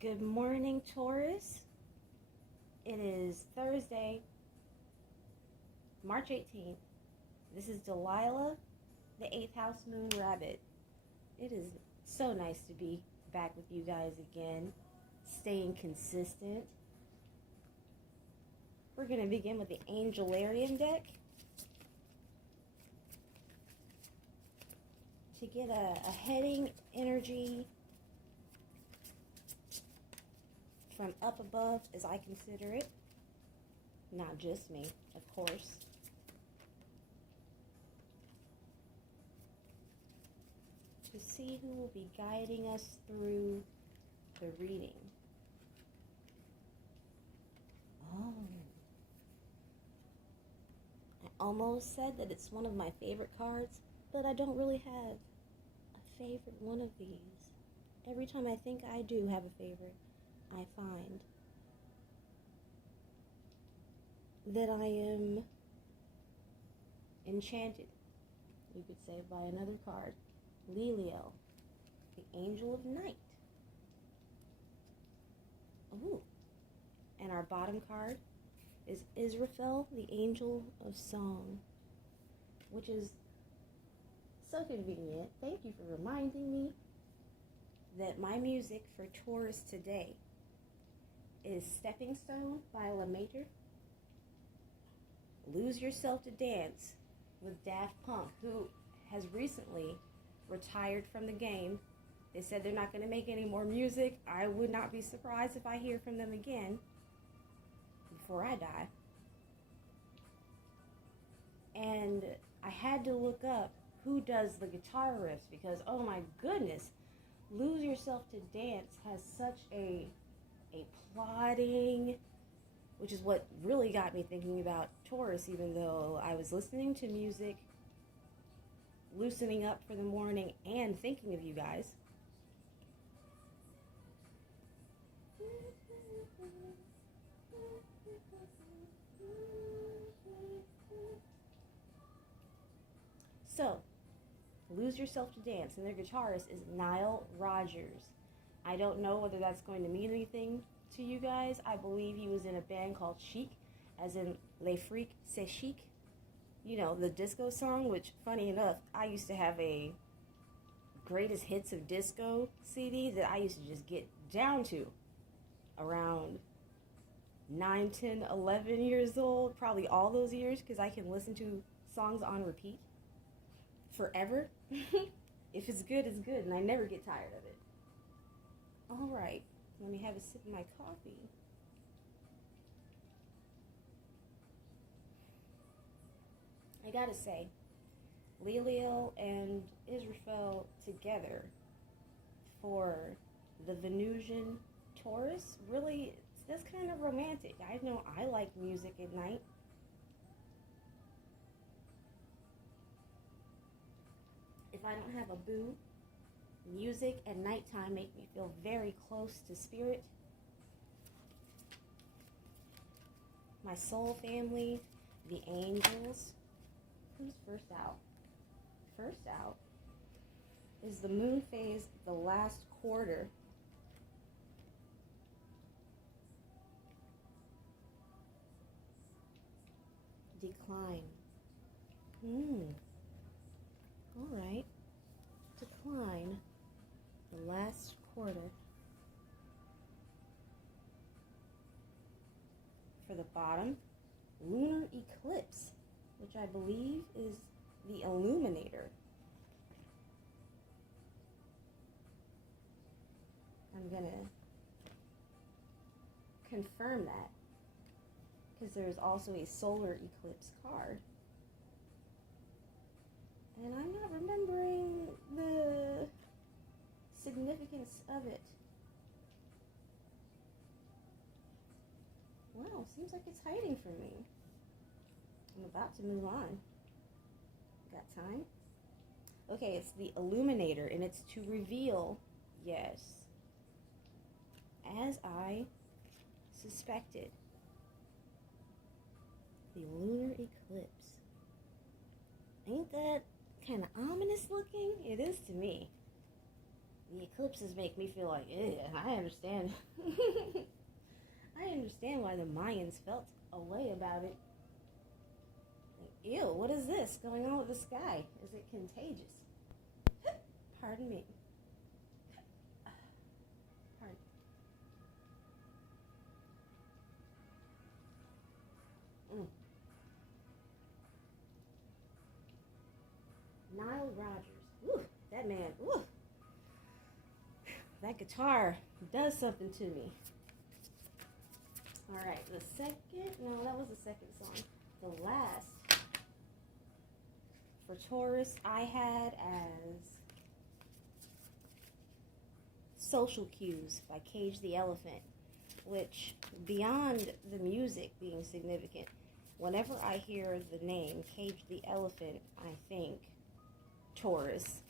Good morning, Taurus. It is Thursday, March 18th. This is Delilah, the 8th house moon rabbit. It is so nice to be back with you guys again, staying consistent. We're going to begin with the Angelarian deck to get a heading energy from up above, as I consider it. Not just me, of course. To see who will be guiding us through the reading. Oh. I almost said that it's one of my favorite cards, but I don't really have a favorite one of these. Every time I think I do have a favorite, I find that I am enchanted, you could say, by another card. Leliel, the Angel of Night. Ooh. And our bottom card is Israfel, the Angel of Song, which is so convenient. Thank you for reminding me that my music for Taurus today is Stepping Stone by Lemaitre, Lose Yourself to Dance with Daft Punk, who has recently retired from the game. They said they're not going to make any more music. I would not be surprised if I hear from them again before I die. And I had to look up who does the guitar riffs because, oh my goodness, Lose Yourself to Dance has such a plodding, which is what really got me thinking about Taurus, even though I was listening to music, loosening up for the morning, and thinking of you guys. So, Lose Yourself to Dance, and their guitarist is Nile Rodgers. I don't know whether that's going to mean anything to you guys. I believe he was in a band called Chic, as in Les Freaks C'est Chic. You know, the disco song, which, funny enough, I used to have a greatest hits of disco CD that I used to just get down to around 9, 10, 11 years old. Probably all those years, because I can listen to songs on repeat forever. If it's good, it's good, and I never get tired of it. All right, let me have a sip of my coffee. I gotta say, Leliel and Israfel together for the Venusian Taurus, really, that's kind of romantic. I know I like music at night. If I don't have a boo, music at nighttime make me feel very close to spirit. My soul family, the angels. Who's first out? First out is the moon phase, the last quarter. Decline. All right. Decline. The last quarter. For the bottom, lunar eclipse, which I believe is the illuminator. I'm going to confirm that because there's also a solar eclipse card. And I'm not remembering the significance of it. Wow, seems like it's hiding from me. I'm about to move on. Got time? Okay, it's the illuminator, and it's to reveal, yes, as I suspected, the lunar eclipse. Ain't that kind of ominous looking? It is to me. The eclipses make me feel like, I understand. I understand why the Mayans felt a way about it. Like, ew, what is this going on with the sky? Is it contagious? Pardon me. Pardon. Nile Rodgers. Ooh, that man. Ooh. That guitar does something to me. Alright, the second, no, that was the second song. The last for Taurus I had as Social Cues by Cage the Elephant, which, beyond the music being significant, whenever I hear the name Cage the Elephant, I think Taurus.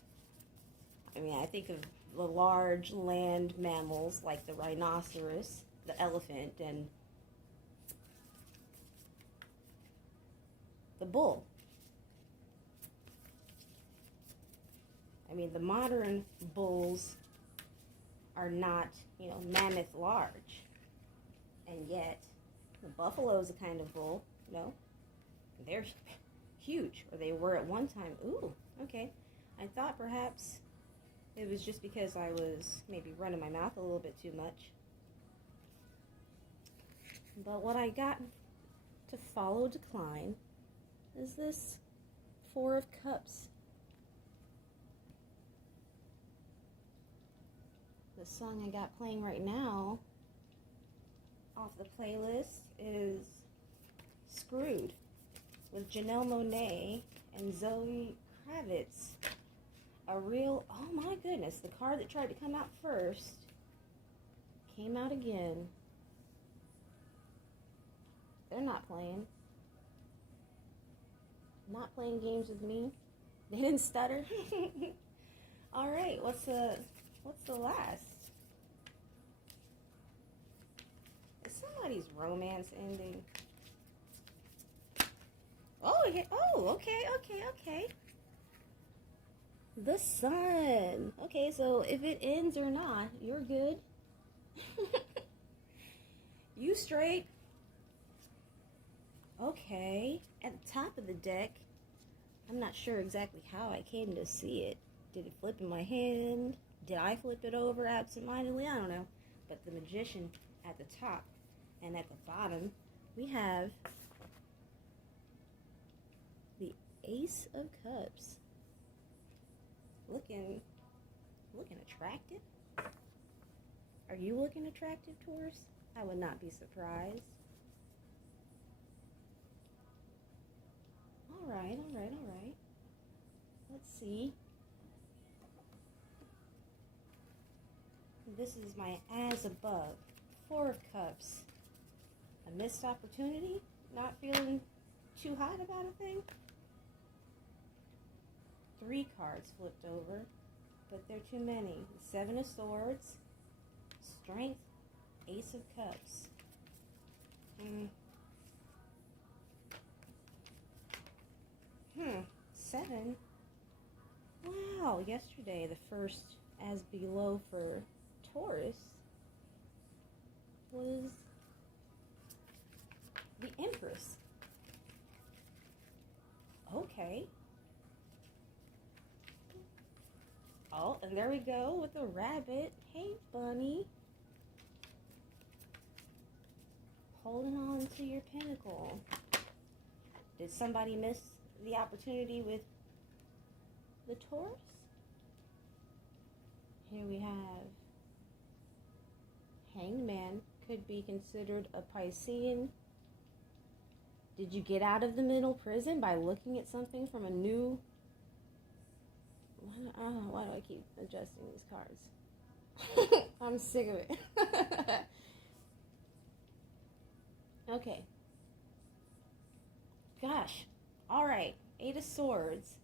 I mean, I think of the large land mammals like the rhinoceros, the elephant, and the bull. I mean, the modern bulls are not, mammoth large. And yet, the buffalo's a kind of bull. No, they're huge, or they were at one time. Ooh, okay. I thought perhaps it was just because I was maybe running my mouth a little bit too much. But what I got to follow decline is this Four of Cups. The song I got playing right now off the playlist is Screwed with Janelle Monáe and Zoe Kravitz. Oh my goodness, the card that tried to come out first came out again. They're not playing. Not playing games with me. They didn't stutter. Alright, what's the last? Is somebody's romance ending? Oh, okay. The Sun. Okay, so if it ends or not, you're good. You straight. Okay. At the top of the deck, I'm not sure exactly how I came to see it. Did it flip in my hand? Did I flip it over absentmindedly? I don't know. But the Magician at the top, and at the bottom, we have the Ace of Cups. Looking attractive. Are you looking attractive, Taurus? I would not be surprised. All right. Let's see. This is my As Above. Four of Cups. A missed opportunity? Not feeling too hot about a thing? 3 cards flipped over, but they're too many. Seven of Swords, Strength, Ace of Cups. 7. Wow, yesterday the first as below for Taurus was the Empress. Okay. Oh, and there we go with the rabbit. Hey, bunny. Holding on to your pinnacle. Did somebody miss the opportunity with the Taurus? Here we have Hanged Man. Could be considered a Piscean. Did you get out of the mental prison by looking at something from a new... Why do I keep adjusting these cards? I'm sick of it. Okay. Gosh. Alright. 8 of Swords.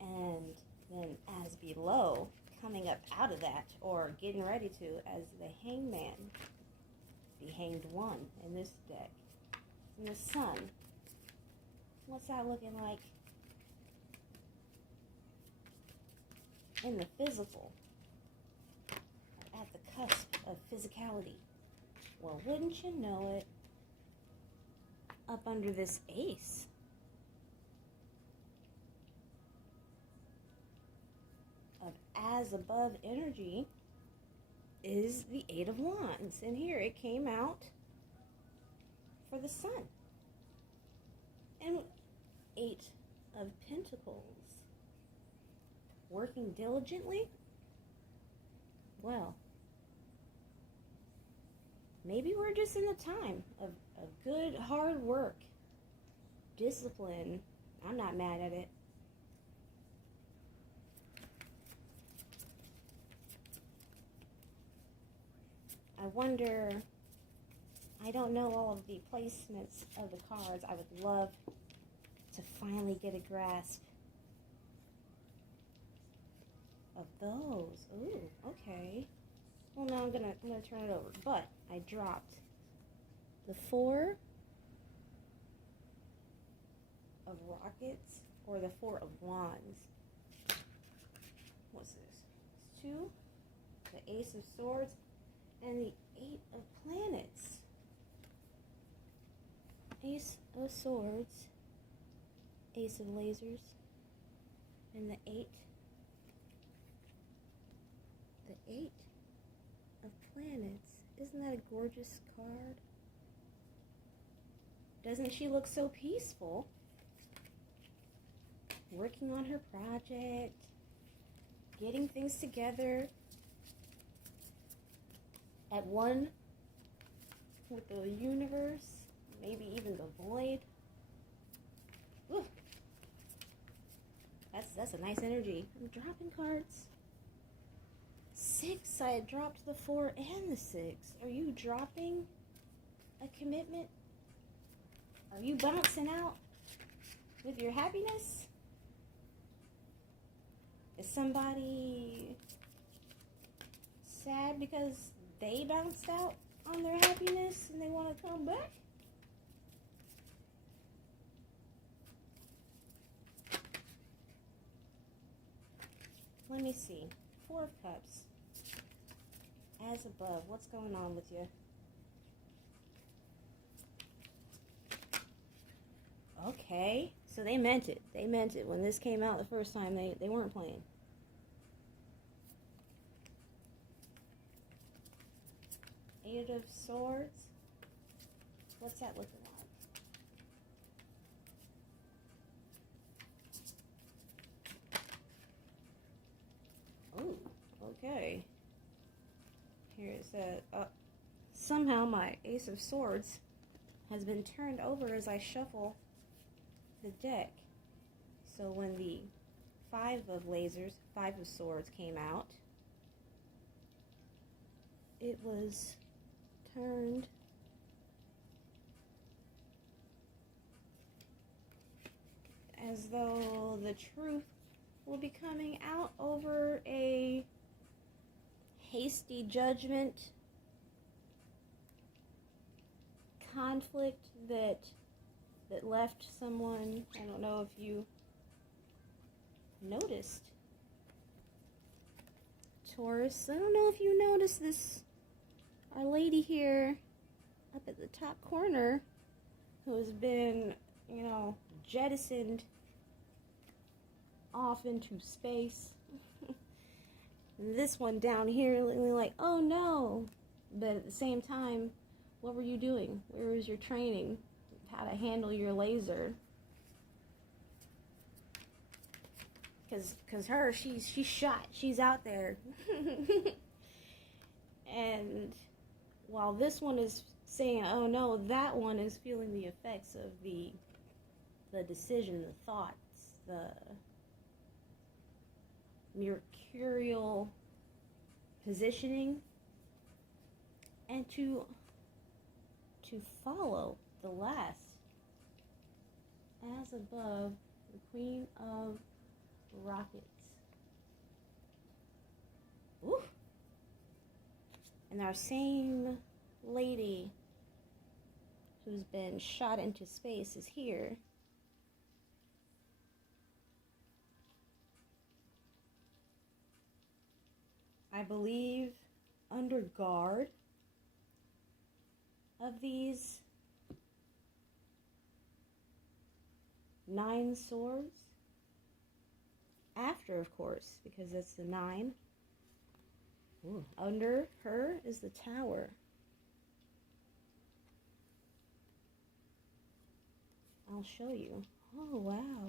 And then as below, coming up out of that, or getting ready to, as the Hanged Man. The Hanged One in this deck. And the Sun. What's that looking like in the physical? physicality. Well, wouldn't you know it, up under this ace of as above energy is the Eight of Wands. And here it came out for the Sun. And Eight of Pentacles. Working diligently? Well, maybe we're just in the time of good hard work, discipline. I'm not mad at it. I wonder, I don't know all of the placements of the cards. I would love to finally get a grasp of those. Ooh, okay. Well, now I'm gonna turn it over. But I dropped the Four of Rockets or the Four of Wands. What's this? It's two, the Ace of Swords, and the Eight of Planets. Ace of Swords, Ace of Lasers, and the Eight of Planets. Isn't that a gorgeous card? Doesn't she look so peaceful? Working on her project, getting things together, at one with the universe, maybe even the void. Ooh. That's a nice energy. I'm dropping cards. 6, I dropped the 4 and the 6. Are you dropping a commitment? Are you bouncing out with your happiness? Is somebody sad because they bounced out on their happiness and they want to come back? Let me see. 4 of Cups. As above. What's going on with you? Okay. So they meant it. They meant it. When this came out the first time, they weren't playing. Eight of Swords. What's that looking like? Oh, okay. Here it says, somehow my Ace of Swords has been turned over as I shuffle the deck. So when the 5 of Lasers, 5 of Swords came out, it was turned as though the truth will be coming out over a hasty judgment, conflict that left someone. I don't know if you noticed. Taurus, I don't know if you noticed this. Our lady here up at the top corner who has been, jettisoned off into space. This one down here like, oh no. But at the same time, what were you doing? Where was your training? How to handle your laser? Cause her, she's shot. She's out there. And while this one is saying, oh no, that one is feeling the effects of the decision, the thoughts, the mercurial positioning, and to follow the last. As above, the Queen of Rockets. Ooh. And our same lady who's been shot into space is here. I believe under guard. of these 9 swords. After, of course, because that's the 9. Ooh. Under her is the Tower. I'll show you. Oh, wow.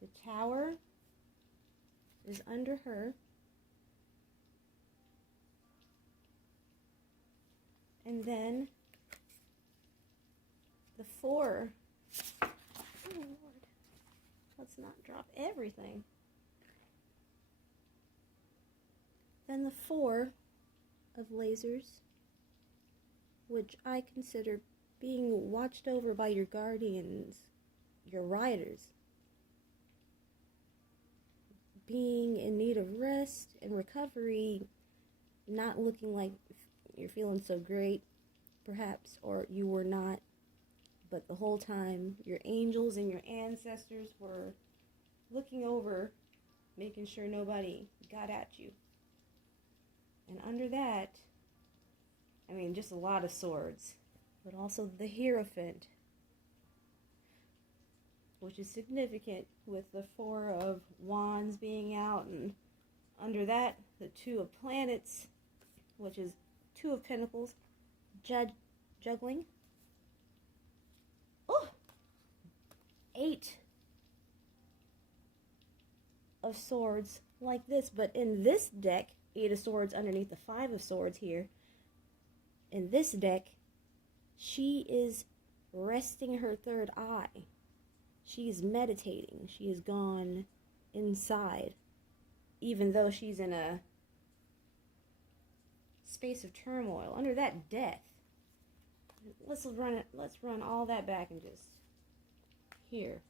The Tower is under her. And then the 4. Oh, Lord. Let's not drop everything. Then the 4 of lasers, which I consider being watched over by your guardians, your riders, being in need of rest and recovery, not looking like you're feeling so great, perhaps, or you were not, but the whole time your angels and your ancestors were looking over, making sure nobody got at you. And under that, I mean, just a lot of swords, but also the Hierophant, which is significant with the 4 of Wands being out, and under that, the 2 of Planets, which is 2 of Pentacles, juggling. Oh! 8 of Swords like this, but in this deck, 8 of Swords underneath the 5 of Swords here. In this deck, she is resting her third eye. She is meditating. She has gone inside, even though she's in a space of turmoil. Under that, Death. Let's run all that back and just here.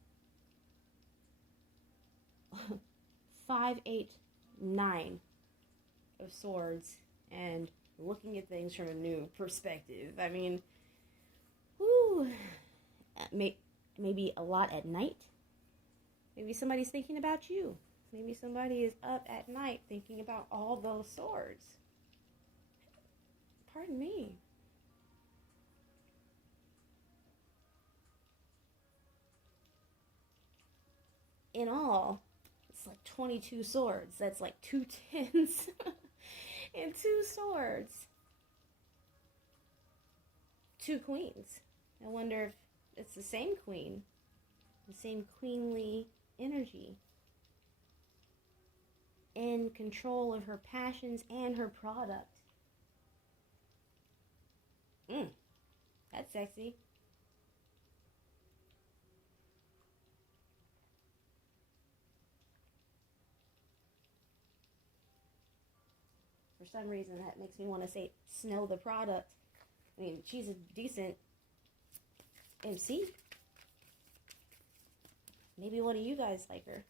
5, 8, 9 of Swords, and looking at things from a new perspective. I mean, whoo, maybe a lot at night. Maybe somebody's thinking about you. Maybe somebody is up at night thinking about all those swords. Pardon me. In all, it's like 22 swords. That's like 2 10s and 2 swords. 2 queens. I wonder if it's the same queen. The same queenly energy. In control of her passions and her product. That's sexy. For some reason, that makes me want to say, smell the product. I mean, she's a decent MC. Maybe one of you guys like her.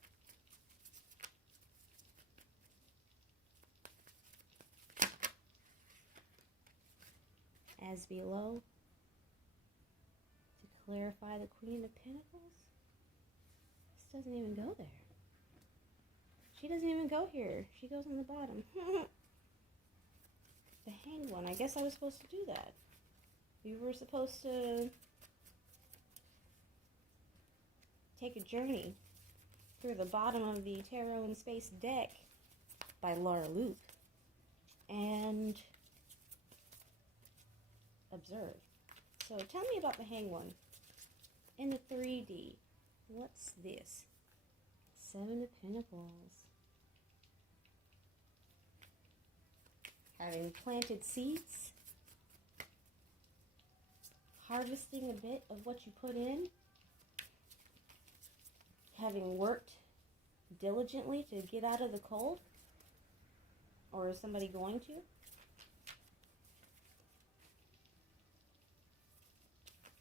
As below, to clarify the Queen of Pentacles, this doesn't even go there. She doesn't even go here. She goes on the bottom. The Hanged One. I guess I was supposed to do that. We were supposed to take a journey through the bottom of the Tarot in Space deck by Laura Luke and observe. So tell me about the Hanged One in the 3D. What's this? 7 of Pentacles. Having planted seeds, harvesting a bit of what you put in, having worked diligently to get out of the cold, or is somebody going to?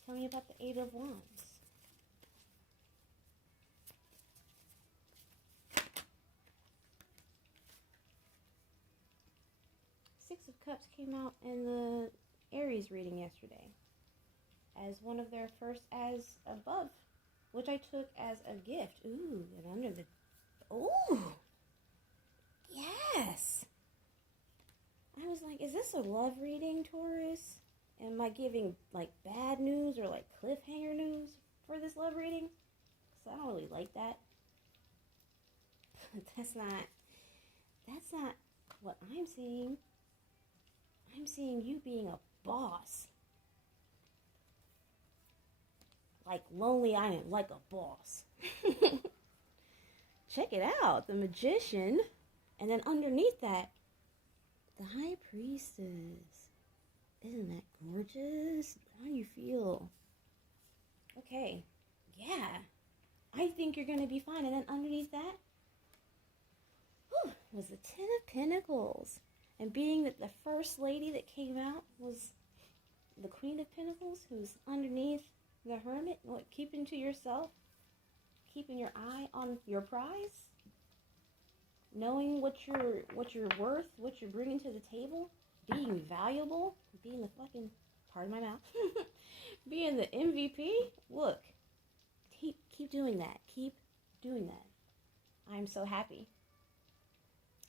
Tell me about the 8 of Wands. Six of Cups came out in the Aries reading yesterday as one of their first as above, which I took as a gift. Ooh, and under the... Ooh! Yes! I was like, is this a love reading, Taurus? Am I giving like bad news or like cliffhanger news for this love reading? Because I don't really like that. That's not what I'm seeing. I'm seeing you being a boss. Like Lonely Island, like a boss. Check it out, the Magician. And then underneath that, the High Priestess. Isn't that gorgeous? How do you feel? Okay, yeah. I think you're going to be fine. And then underneath that, was the Ten of Pentacles. And being that the first lady that came out was the Queen of Pentacles, who's underneath the Hermit, what, keeping to yourself, keeping your eye on your prize, knowing what you're worth, what you're bringing to the table, being valuable, being the fucking, pardon my mouth, being the MVP. Look, keep doing that. Keep doing that. I'm so happy.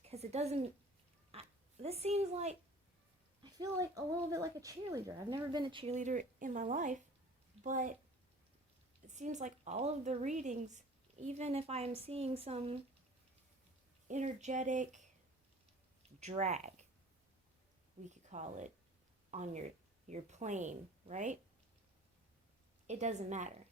Because it doesn't, this seems like, I feel like a little bit like a cheerleader. I've never been a cheerleader in my life, but it seems like all of the readings, even if I'm seeing some energetic drag, we could call it, on your plane, right? It doesn't matter.